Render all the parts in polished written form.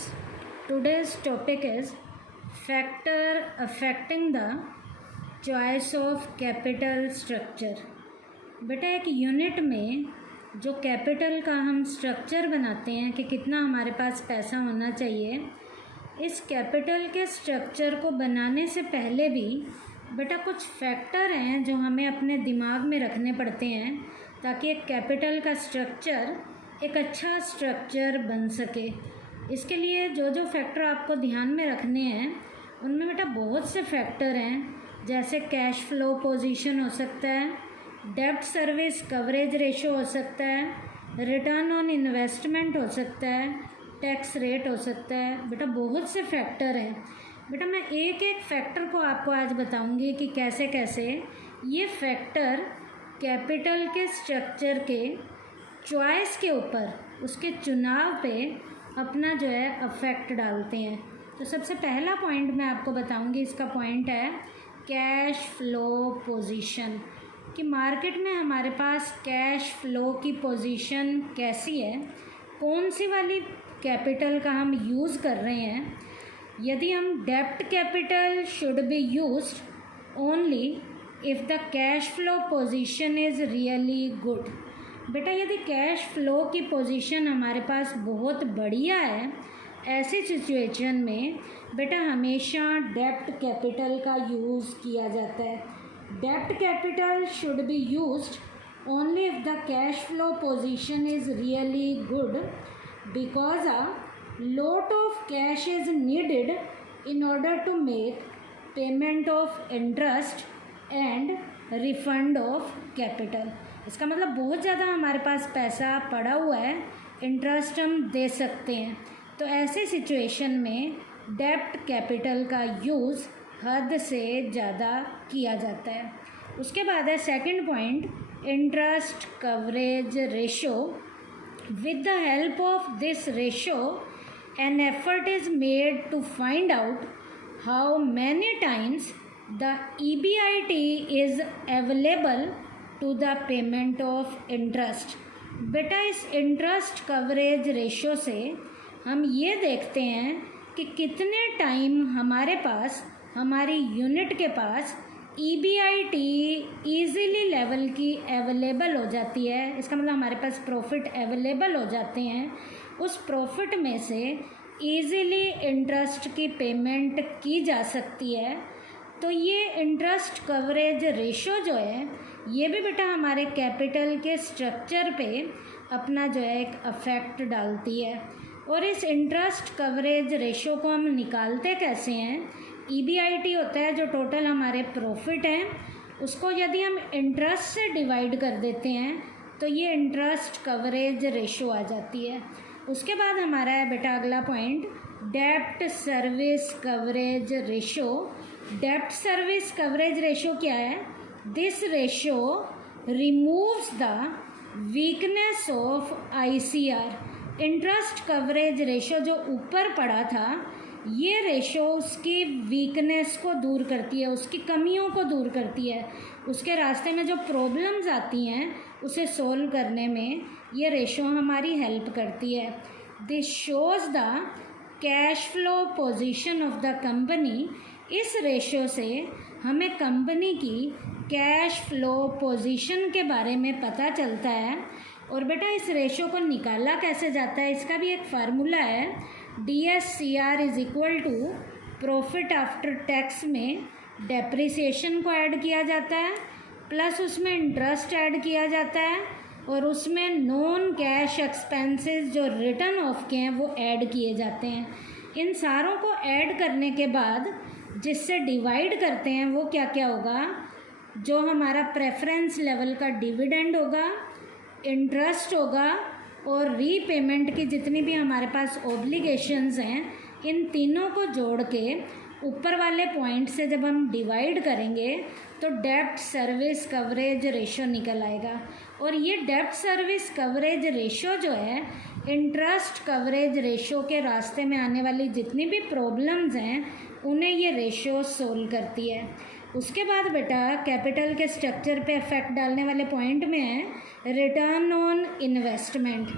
students, today's topic is factor affecting the choice of capital structure। बेटा एक unit में जो कैपिटल का हम स्ट्रक्चर बनाते हैं कि कितना हमारे पास पैसा होना चाहिए, इस कैपिटल के स्ट्रक्चर को बनाने से पहले भी बेटा कुछ फैक्टर हैं जो हमें अपने दिमाग में रखने पड़ते हैं ताकि एक कैपिटल का स्ट्रक्चर एक अच्छा स्ट्रक्चर बन सके। इसके लिए जो जो फैक्टर आपको ध्यान में रखने हैं उनमें बेटा बहुत से फैक्टर हैं, जैसे कैश फ्लो पोजीशन हो सकता है, डेब्ट सर्विस कवरेज रेशो हो सकता है, रिटर्न ऑन इन्वेस्टमेंट हो सकता है, टैक्स रेट हो सकता है। बेटा बहुत से फैक्टर हैं। बेटा मैं एक एक फैक्टर को आपको आज बताऊंगी कि कैसे कैसे ये फैक्टर कैपिटल के स्ट्रक्चर के चॉइस के ऊपर, उसके चुनाव पे अपना जो है अफेक्ट डालते हैं। तो सबसे पहला पॉइंट मैं आपको बताऊंगी, इसका पॉइंट है कैश फ्लो पोजीशन, कि मार्केट में हमारे पास कैश फ्लो की पोजीशन कैसी है, कौन सी वाली कैपिटल का हम यूज़ कर रहे हैं। यदि हम डेब्ट capital should be used only if the cash flow position is really good. बेटा यदि कैश फ्लो की पोजीशन हमारे पास बहुत बढ़िया है, ऐसी सिचुएशन में बेटा हमेशा डेब्ट कैपिटल का यूज़ किया जाता है। डेब्ट capital should be used only if the cash flow position is really good because a lot of cash is needed in order to make payment of interest and refund of capital। इसका मतलब बहुत ज़्यादा हमारे पास पैसा पड़ा हुआ है, interest हम दे सकते हैं। तो ऐसे सिचुएशन में डेब्ट कैपिटल का यूज़ हद से ज़्यादा किया जाता है। उसके बाद है second point, interest coverage ratio. With the help of this ratio an effort is made to find out how many times the EBIT is available to the payment of interest। बेटा इस इंटरेस्ट कवरेज रेशो से हम ये देखते हैं कि कितने time हमारे पास, हमारी यूनिट के पास EBIT ईज़िली लेवल की अवेलेबल हो जाती है। इसका मतलब हमारे पास प्रॉफिट अवेलेबल हो जाते हैं, उस प्रॉफिट में से ईज़िली इंटरेस्ट की पेमेंट की जा सकती है। तो ये इंटरेस्ट कवरेज रेशो जो है ये भी बेटा हमारे कैपिटल के स्ट्रक्चर पे अपना जो है एक अफेक्ट डालती है। और इस इंटरेस्ट कवरेज रेशो को हम निकालते कैसे हैं, EBIT होता है जो टोटल हमारे प्रॉफिट हैं, उसको यदि हम इंटरेस्ट से डिवाइड कर देते हैं तो ये इंटरेस्ट कवरेज रेशो आ जाती है। उसके बाद हमारा है बेटा अगला पॉइंट, डेब्ट सर्विस कवरेज रेशो। डेब्ट सर्विस कवरेज रेशो क्या है? This ratio removes the weakness of ICR। Interest coverage ratio जो ऊपर पड़ा था, ये रेशो उसकी वीकनेस को दूर करती है, उसकी कमियों को दूर करती है, उसके रास्ते में जो प्रॉब्लम्स आती हैं उसे सोल्व करने में ये रेशो हमारी हेल्प करती है। This shows the cash flow position of the company. इस रेशो से हमें कंपनी की कैश फ्लो पोजीशन के बारे में पता चलता है। और बेटा इस रेशो को निकाला कैसे जाता है, इसका भी एक फार्मूला है, DSCR is equal to profit after tax में डेप्रिसिएशन को ऐड किया जाता है, प्लस उसमें इंटरेस्ट ऐड किया जाता है, और उसमें नॉन कैश एक्सपेंसेस जो रिटर्न ऑफ के हैं वो ऐड किए जाते हैं। इन सारों को ऐड करने के बाद जिससे डिवाइड करते हैं वो क्या क्या होगा, जो हमारा प्रेफरेंस लेवल का डिविडेंड होगा, इंटरेस्ट होगा, और रीपेमेंट की जितनी भी हमारे पास ऑब्लिगेशंस हैं, इन तीनों को जोड़ के ऊपर वाले पॉइंट से जब हम डिवाइड करेंगे तो डेब्ट सर्विस कवरेज रेशो निकल आएगा। और ये डेब्ट सर्विस कवरेज रेशो जो है इंटरेस्ट कवरेज रेशो के रास्ते में आने वाली जितनी भी प्रॉब्लम्स हैं उन्हें ये रेशो सोल्व करती है। उसके बाद बेटा कैपिटल के स्ट्रक्चर पे इफेक्ट डालने वाले पॉइंट में है रिटर्न ऑन इन्वेस्टमेंट।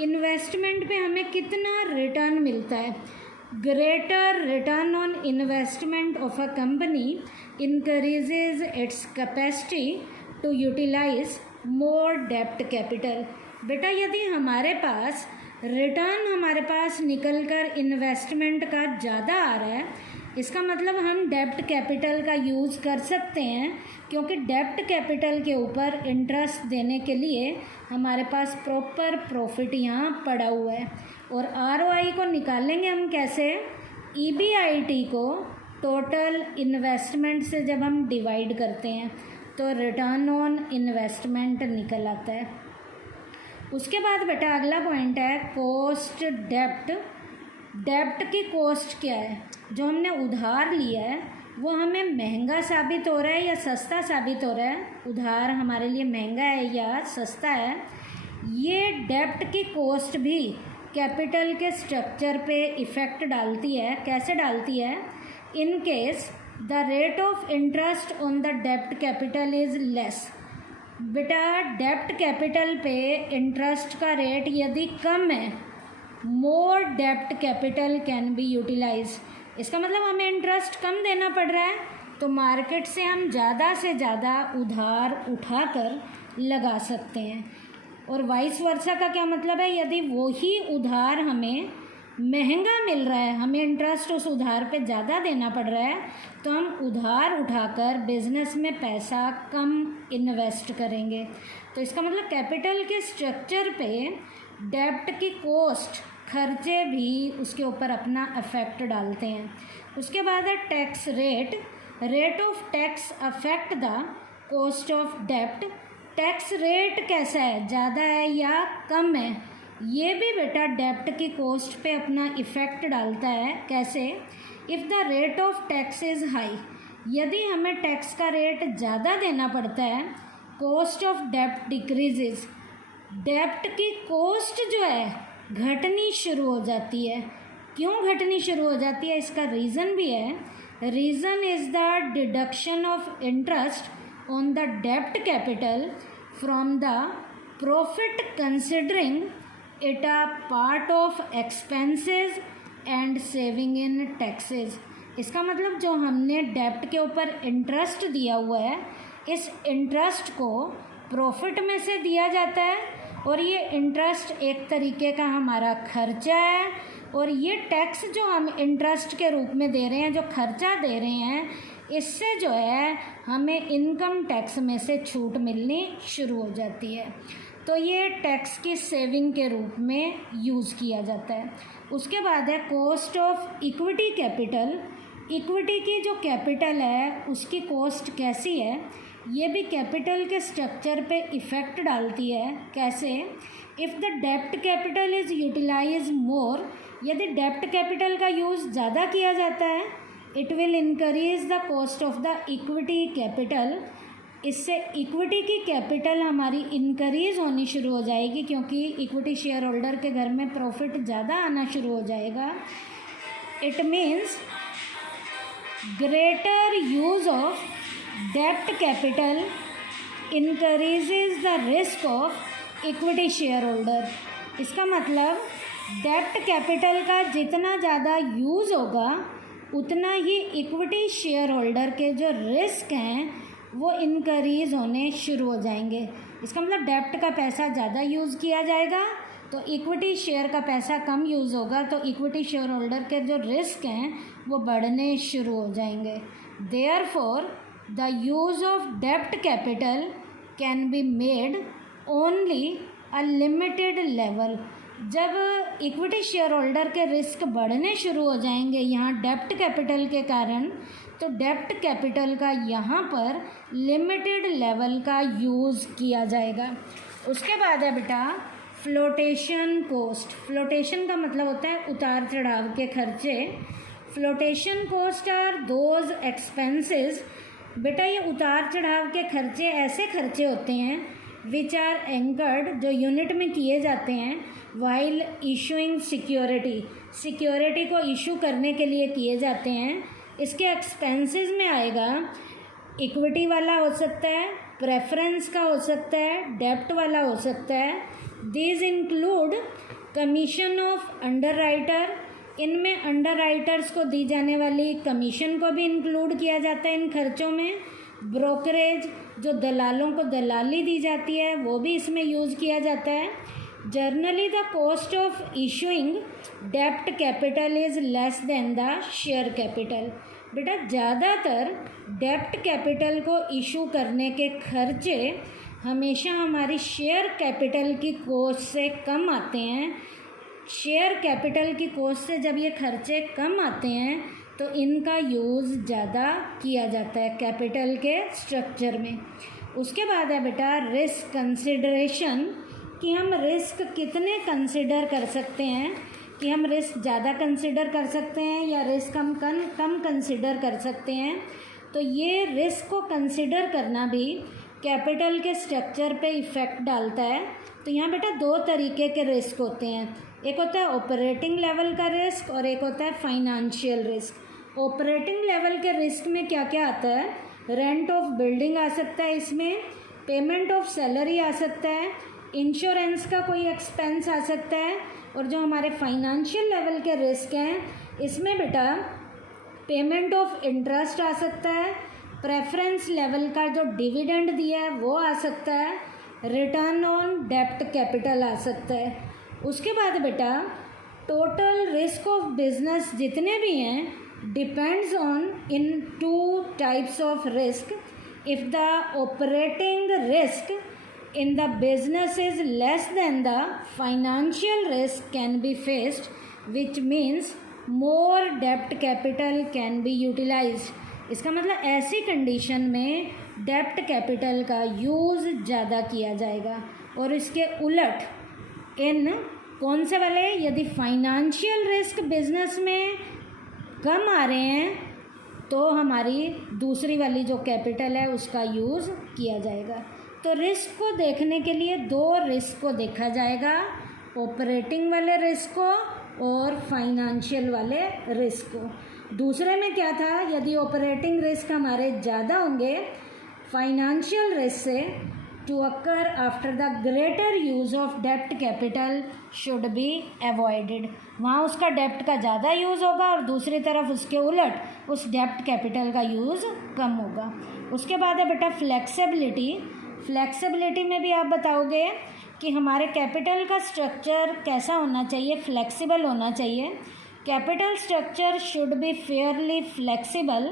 इन्वेस्टमेंट पे हमें कितना रिटर्न मिलता है। Greater return on investment of a company increases its capacity to utilise more डेब्ट कैपिटल। बेटा यदि हमारे पास रिटर्न हमारे पास निकल कर इन्वेस्टमेंट का ज़्यादा आ रहा है, इसका मतलब हम डेब्ट कैपिटल का यूज़ कर सकते हैं, क्योंकि डेब्ट कैपिटल के ऊपर इंटरेस्ट देने के लिए हमारे पास प्रॉपर प्रॉफिट यहाँ पड़ा हुआ है। और ROI को निकालेंगे हम कैसे? EBIT को टोटल इन्वेस्टमेंट से जब हम डिवाइड करते हैं तो रिटर्न ऑन इन्वेस्टमेंट निकल आता है। उसके बाद बेटा अगला पॉइंट है कॉस्ट डेब्ट। डेब्ट की कॉस्ट क्या है? जो हमने उधार लिया है वो हमें महंगा साबित हो रहा है या सस्ता साबित हो रहा है? उधार हमारे लिए महंगा है या सस्ता है? ये डेब्ट की कॉस्ट भी कैपिटल के स्ट्रक्चर पे इफ़ेक्ट डालती है। कैसे डालती है? In case the rate of interest on the डेब्ट कैपिटल इज़ लेस। बेटा डेब्ट कैपिटल पे इंटरेस्ट का रेट यदि कम है, मोर डेब्ट कैपिटल कैन बी यूटिलाइज। इसका मतलब हमें इंटरेस्ट कम देना पड़ रहा है तो मार्केट से हम ज़्यादा से ज़्यादा उधार उठाकर लगा सकते हैं। और वाइस वर्सा का क्या मतलब है? यदि वही उधार हमें महंगा मिल रहा है, हमें इंटरेस्ट उस उधार पे ज़्यादा देना पड़ रहा है, तो हम उधार उठाकर बिजनेस में पैसा कम इन्वेस्ट करेंगे। तो इसका मतलब कैपिटल के स्ट्रक्चर पे डेब्ट की कॉस्ट, खर्चे भी उसके ऊपर अपना इफेक्ट डालते हैं। उसके बाद है tax rate. Rate of tax affect the cost of डेब्ट। टैक्स रेट कैसा है? ज़्यादा है या कम है? ये भी बेटा डेब्ट की कॉस्ट पे अपना इफ़ेक्ट डालता है। कैसे? If the rate of tax is high, यदि हमें टैक्स का रेट ज़्यादा देना पड़ता है, कॉस्ट ऑफ डेब्ट डिक्रीजेज। डेब्ट की कॉस्ट जो है घटनी शुरू हो जाती है। क्यों घटनी शुरू हो जाती है? इसका रीज़न भी है। Reason is the deduction of interest on the डेब्ट capital from the profit considering it a part of expenses and saving in taxes. इसका मतलब जो हमने डेब्ट के ऊपर इंटरेस्ट दिया हुआ है, इस इंटरेस्ट को प्रॉफिट में से दिया जाता है और ये इंटरेस्ट एक तरीके का हमारा खर्चा है। और ये टैक्स जो हम इंटरेस्ट के रूप में दे रहे हैं, जो खर्चा दे रहे हैं, इससे जो है हमें इनकम टैक्स में से छूट मिलनी शुरू हो जाती है। तो ये टैक्स की सेविंग के रूप में यूज़ किया जाता है। उसके बाद है cost of equity capital. Equity की जो कैपिटल है उसकी कॉस्ट कैसी है? ये भी कैपिटल के स्ट्रक्चर पे इफ़ेक्ट डालती है। कैसे? इफ़ द डेब्ट कैपिटल इज़ यूटिलाइज मोर, यदि डेब्ट कैपिटल का यूज़ ज़्यादा किया जाता है, it will increase the cost of the equity capital. इससे इक्विटी की कैपिटल हमारी इंक्रीज होनी शुरू हो जाएगी, क्योंकि इक्विटी शेयर होल्डर के घर में प्रॉफिट ज़्यादा आना शुरू हो जाएगा। It means greater use of डेब्ट capital increases the risk of equity share holder. इसका मतलब डेब्ट कैपिटल का जितना ज़्यादा यूज़ होगा उतना ही इक्विटी शेयर होल्डर के जो रिस्क हैं वो इंक्रीज होने शुरू हो जाएंगे। इसका मतलब डेब्ट का पैसा ज़्यादा यूज़ किया जाएगा तो इक्विटी शेयर का पैसा कम यूज़ होगा, तो इक्विटी शेयर होल्डर के जो रिस्क हैं वो बढ़ने शुरू हो जाएंगे। देयरफॉर द यूज़ ऑफ डेब्ट capital can be made only a limited level. जब इक्विटी शेयर होल्डर के रिस्क बढ़ने शुरू हो जाएंगे यहाँ डेब्ट कैपिटल के कारण, तो डेब्ट कैपिटल का यहाँ पर लिमिटेड लेवल का यूज़ किया जाएगा। उसके बाद है बेटा फ्लोटेशन कॉस्ट। फ्लोटेशन का मतलब होता है उतार चढ़ाव के खर्चे। Flotation cost are those expenses. बेटा ये उतार चढ़ाव के खर्चे ऐसे खर्चे होते हैं विच आर एंकर्ड, जो यूनिट में किए जाते हैं वाइल इशूइंग सिक्योरिटी। सिक्योरिटी को इशू करने के लिए किए जाते हैं। इसके एक्सपेंसेस में आएगा इक्विटी वाला हो सकता है, प्रेफरेंस का हो सकता है, डेब्ट वाला हो सकता है। These include commission of under writer, इनमें अंडर राइटर्स को दी जाने वाली कमीशन को भी इंक्लूड किया जाता है इन खर्चों में। ब्रोकरेज, जो दलालों को दलाली दी जाती है, वो भी इसमें यूज़ किया जाता है। Generally the cost of issuing डेप्ट capital is less than the share capital. बेटा ज़्यादातर डेप्ट कैपिटल को इशू करने के खर्चे हमेशा हमारी शेयर कैपिटल की कॉस्ट से कम आते हैं। शेयर कैपिटल की कॉस्ट से जब ये खर्चे कम आते हैं तो इनका यूज़ ज़्यादा किया जाता है कैपिटल के स्ट्रक्चर में। उसके बाद है बेटा रिस्क कंसिडरेशन, कि हम रिस्क कितने कंसिडर कर सकते हैं, कि हम रिस्क ज़्यादा कंसिडर कर सकते हैं या रिस्क हम कम कंसिडर कर सकते हैं। तो ये रिस्क को कंसिडर करना भी कैपिटल के स्ट्रक्चर पे इफ़ेक्ट डालता है। तो यहाँ बेटा दो तरीके के रिस्क होते हैं, एक होता है ऑपरेटिंग लेवल का रिस्क और एक होता है फाइनेंशियल रिस्क। ऑपरेटिंग लेवल के रिस्क में क्या क्या आता है, रेंट ऑफ बिल्डिंग आ सकता है, इसमें पेमेंट ऑफ सैलरी आ सकता है, इंश्योरेंस का कोई एक्सपेंस आ सकता है। और जो हमारे फाइनेंशियल लेवल के रिस्क हैं इसमें बेटा पेमेंट ऑफ इंटरेस्ट आ सकता है, प्रेफरेंस लेवल का जो डिविडेंड दिया है वो आ सकता है, रिटर्न ऑन डेप्ट कैपिटल आ सकता है। उसके बाद बेटा टोटल रिस्क ऑफ बिजनेस जितने भी हैं depends on in two types of risk. If the operating risk in the business is less than the financial risk can be faced, which means more debt capital can be utilized। इसका मतलब ऐसी condition में डेप्ट capital का use ज़्यादा किया जाएगा। और इसके उलट इन कौन से वाले, यदि फाइनेंशियल रिस्क बिजनेस में कम आ रहे हैं तो हमारी दूसरी वाली जो कैपिटल है उसका यूज़ किया जाएगा। तो रिस्क को देखने के लिए दो रिस्क को देखा जाएगा, ऑपरेटिंग वाले रिस्क को और फाइनेंशियल वाले रिस्क को। दूसरे में क्या था, यदि ऑपरेटिंग रिस्क हमारे ज़्यादा होंगे फाइनेंशियल रिस्क से, to occur after the greater use of डेप्ट कैपिटल शुड बी अवॉइडेड। वहाँ उसका डेप्ट का ज़्यादा यूज़ होगा और दूसरी तरफ उसके उलट उस डेप्ट कैपिटल का यूज़ कम होगा। उसके बाद है बेटा फ्लेक्सिबिलिटी। फ्लेक्सिबिलिटी में भी आप बताओगे कि हमारे कैपिटल का स्ट्रक्चर कैसा होना चाहिए, फ्लेक्सिबल होना चाहिए। Capital structure should B Fairlie flexible.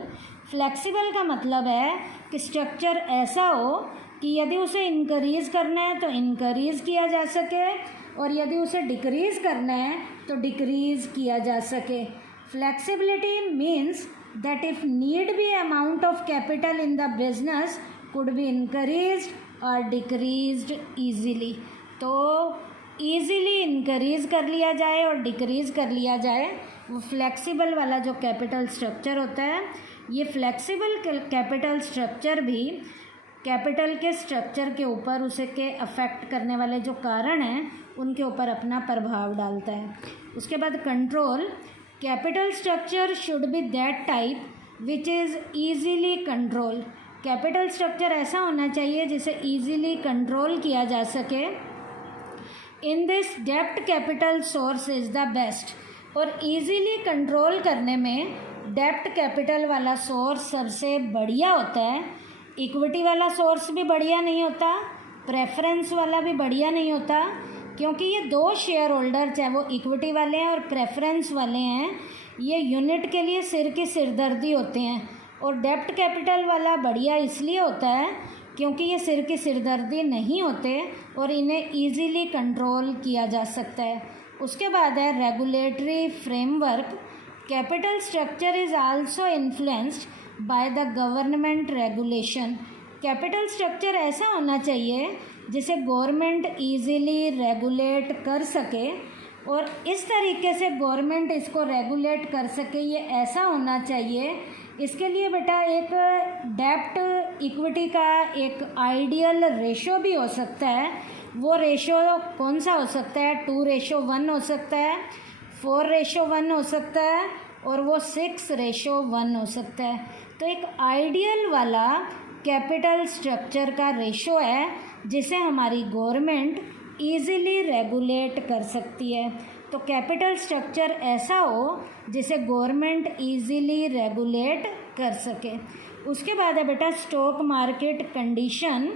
Flexible का मतलब है कि स्ट्रक्चर ऐसा हो कि यदि उसे इंक्रीज़ करना है तो इंक्रीज़ किया जा सके और यदि उसे डिक्रीज़ करना है तो डिक्रीज़ किया जा सके। Flexibility means that if need be amount of capital in the business could be increased or decreased easily। तो easily increase कर लिया जाए और decrease कर लिया जाए, वो flexible वाला जो कैपिटल स्ट्रक्चर होता है। ये फ्लेक्सिबल कैपिटल स्ट्रक्चर भी कैपिटल के स्ट्रक्चर के ऊपर उसे के अफेक्ट करने वाले जो कारण हैं उनके ऊपर अपना प्रभाव डालता है। उसके बाद control. Capital structure should be that type which is easily control. Capital structure ऐसा होना चाहिए जिसे इजीली कंट्रोल किया जा सके। इन दिस डेप्ट capital source is the best. और इजीली कंट्रोल करने में डेप्ट कैपिटल वाला सोर्स सबसे बढ़िया होता है। इक्विटी वाला सोर्स भी बढ़िया नहीं होता, प्रेफरेंस वाला भी बढ़िया नहीं होता, क्योंकि ये दो शेयर होल्डर, चाहे वो इक्विटी वाले हैं और प्रेफरेंस वाले हैं, ये यूनिट के लिए सिर की सिरदर्दी होते हैं। और डेप्ट कैपिटल वाला बढ़िया इसलिए होता है क्योंकि ये सिर की सिरदर्दी नहीं होते और इन्हें इजीली कंट्रोल किया जा सकता है। उसके बाद है regulatory framework. Capital structure is also influenced by the government regulation. Capital structure ऐसा होना चाहिए जिसे गवर्नमेंट इजीली रेगुलेट कर सके और इस तरीके से गवर्नमेंट इसको रेगुलेट कर सके, ये ऐसा होना चाहिए। इसके लिए बेटा एक डेप्ट इक्विटी का एक आइडियल रेशो भी हो सकता है। वो रेशो कौन सा हो सकता है, 2:1 हो सकता है, 4:1 हो सकता है और वो 6:1 हो सकता है। तो एक आइडियल वाला कैपिटल स्ट्रक्चर का रेशो है जिसे हमारी गवर्नमेंट ईज़िली रेगुलेट कर सकती है। तो कैपिटल स्ट्रक्चर ऐसा हो जिसे गवर्नमेंट ईज़िली रेगुलेट कर सके। उसके बाद है बेटा stock market condition.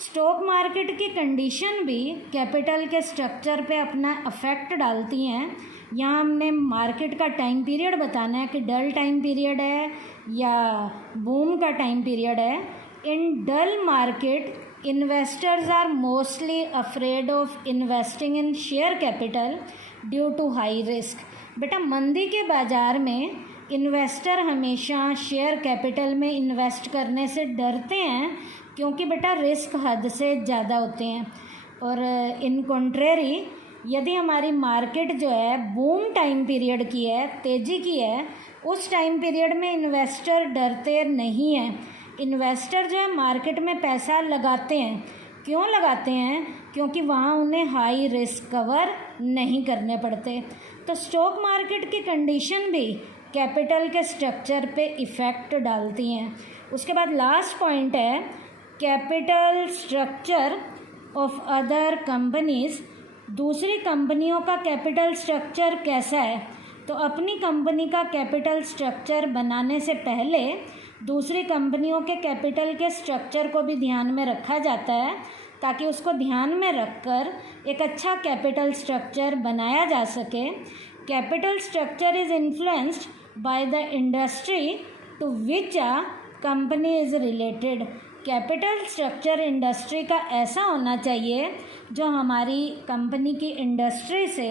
Stock market की कंडीशन भी कैपिटल के स्ट्रक्चर पे अपना अफेक्ट डालती हैं। यहाँ हमने मार्केट का टाइम पीरियड बताना है कि डल टाइम पीरियड है या बूम का टाइम पीरियड है। In dull market investors are mostly afraid of investing in share capital due to high risk. बेटा मंदी के बाज़ार में इन्वेस्टर हमेशा शेयर कैपिटल में इन्वेस्ट करने से डरते हैं क्योंकि बेटा रिस्क हद से ज़्यादा होते हैं। और इन कॉन्ट्रेरी यदि हमारी मार्केट जो है बूम टाइम पीरियड की है, तेज़ी की है, उस टाइम पीरियड में इन्वेस्टर डरते नहीं हैं। इन्वेस्टर जो है मार्केट में पैसा लगाते हैं। क्यों लगाते हैं? क्योंकि वहाँ उन्हें हाई रिस्क कवर नहीं करने पड़ते। तो स्टॉक मार्केट की कंडीशन भी कैपिटल के स्ट्रक्चर पे इफ़ेक्ट डालती हैं। उसके बाद लास्ट पॉइंट है capital structure of other companies. दूसरी कंपनियों का कैपिटल स्ट्रक्चर कैसा है? तो अपनी कंपनी का कैपिटल स्ट्रक्चर बनाने से पहले दूसरी कंपनियों के कैपिटल के स्ट्रक्चर को भी ध्यान में रखा जाता है ताकि उसको ध्यान में रखकर एक अच्छा कैपिटल स्ट्रक्चर बनाया जा सके। Capital structure is influenced by the industry to which a company is related. Capital structure industry का ऐसा होना चाहिए जो हमारी कंपनी की इंडस्ट्री से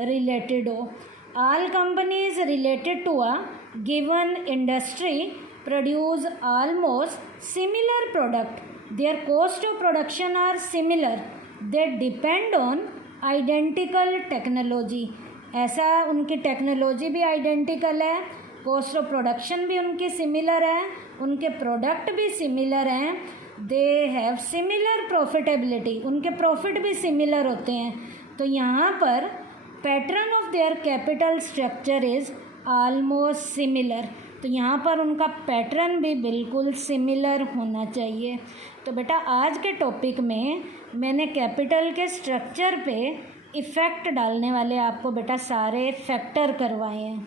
रिलेटेड हो। All companies related to a given industry produce almost similar product. Their cost of production are similar. They depend on identical technology. ऐसा उनकी टेक्नोलॉजी भी आइडेंटिकल है, कॉस्ट ऑफ प्रोडक्शन भी उनकी सिमिलर है, उनके प्रोडक्ट भी सिमिलर हैं। दे हैव सिमिलर प्रॉफिटेबिलिटी, उनके प्रॉफिट भी सिमिलर होते हैं। तो यहाँ पर pattern of their capital structure is almost similar. तो यहाँ पर उनका पैटर्न भी बिल्कुल सिमिलर होना चाहिए। तो बेटा आज के टॉपिक में मैंने कैपिटल के स्ट्रक्चर पे इफ़ेक्ट डालने वाले आपको बेटा सारे फैक्टर करवाए हैं।